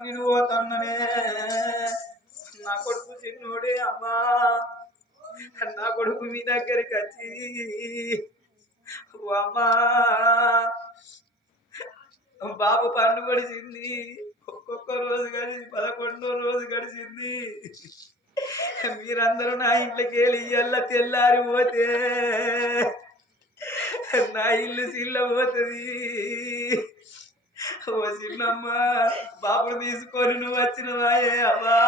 నేను పోతాననే నా కొడుకు చిన్నోడే అమ్మా నా కొడుకు మీ దగ్గరికి వచ్చి అమ్మా బాబు పండు గడిచింది ఒక్కొక్క రోజు గడిచి 11వ రోజు గడిచింది మీరందరూ నా ఇంట్లోకి వెళ్ళి ఇయ్యల్ల తెల్లారి పోతే నా ఇల్లు సిల్ల పోతుంది ఓ చిన్నమ్మ బాబుని తీసుకొని నువ్వు వచ్చినవాయే అవ్వా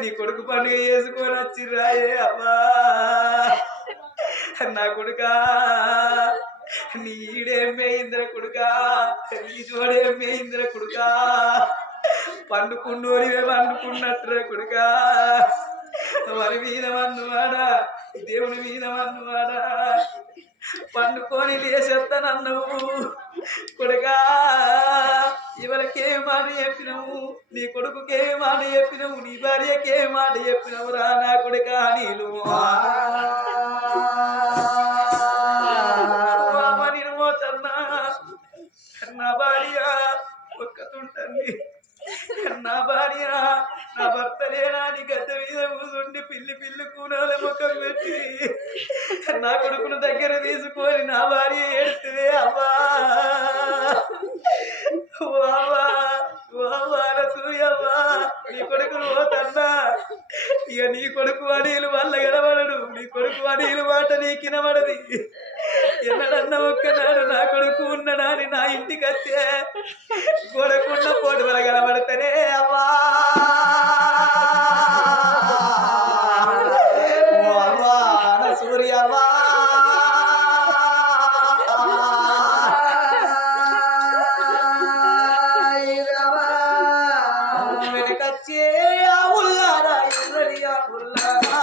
నీ కొడుకు పండుగ చేసుకొని వచ్చిరాయే అవ్వా నా కొడుకా నీ ఈడేమే ఇంద్ర కొడుకా నీ జోడేమే ఇంద్ర కొడుకా పండుకున్నోరివే పండుకున్నట్రా కొడుకా మరి వీనమన్నువాడా దేవుని వీనమన్నువాడా పండుకొని లేచేస్తానన్నావు కొడుకా ఇవరికేం మాట చెప్పినావు నీ కొడుకుకేం మాట చెప్పినావు నీ భార్యకేం మాట చెప్పినావు రా నా కొడుకా నీళ్ళు నేను పోతన్నా నా భార్య ఒక్కతుంటుంది నా భార్య నా భర్త లేనా నీ గద్ద మీద కూర్చుండి పిల్లి పిల్లి కూనాల ముఖం పెట్టి నా కొడుకును దగ్గర తీసుకొని నా భార్య ఏడుస్తుంది అవ్వా సూర్యవ్వా నీ కొడుకును పోతన్నా ఇక నీ కొడుకు అనిలు వల్ల గడబడడు నీ కొడుకు అనిలు మాట నీకినబడది ఎన్నడన్నా ఒక్కనాడు నా కొడుకు ఉన్నాడా అని నా ఇంటికి వస్తే కొడుకున్న పోటు వల్ల కనబడతానే అవ్వా సూర్యవ్వా వెనకచ్చే ఉల్లారా ఎర్రడియా ఉల్లారా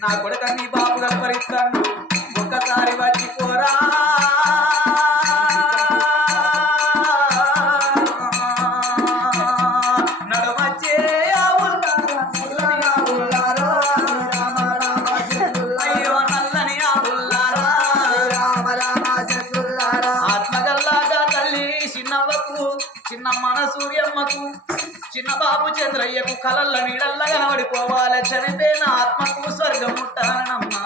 నా కొడుక నీ బాబు కలవరిస్తాను ఒక్కసారి వచ్చిపోరా నడవచ్చే అయ్యో నల్లని ఆత్మగల్లాగా తల్లి చిన్నవ్వకు చిన్నమ్మన సూర్యమ్మకు చిన్న బాబు చంద్రయ్యకు కలల్ల నీడల్ల కనబడిపోవాలి చనిపోయిన ఆత్మకు స్వర్గం ముట్టానమ్మా.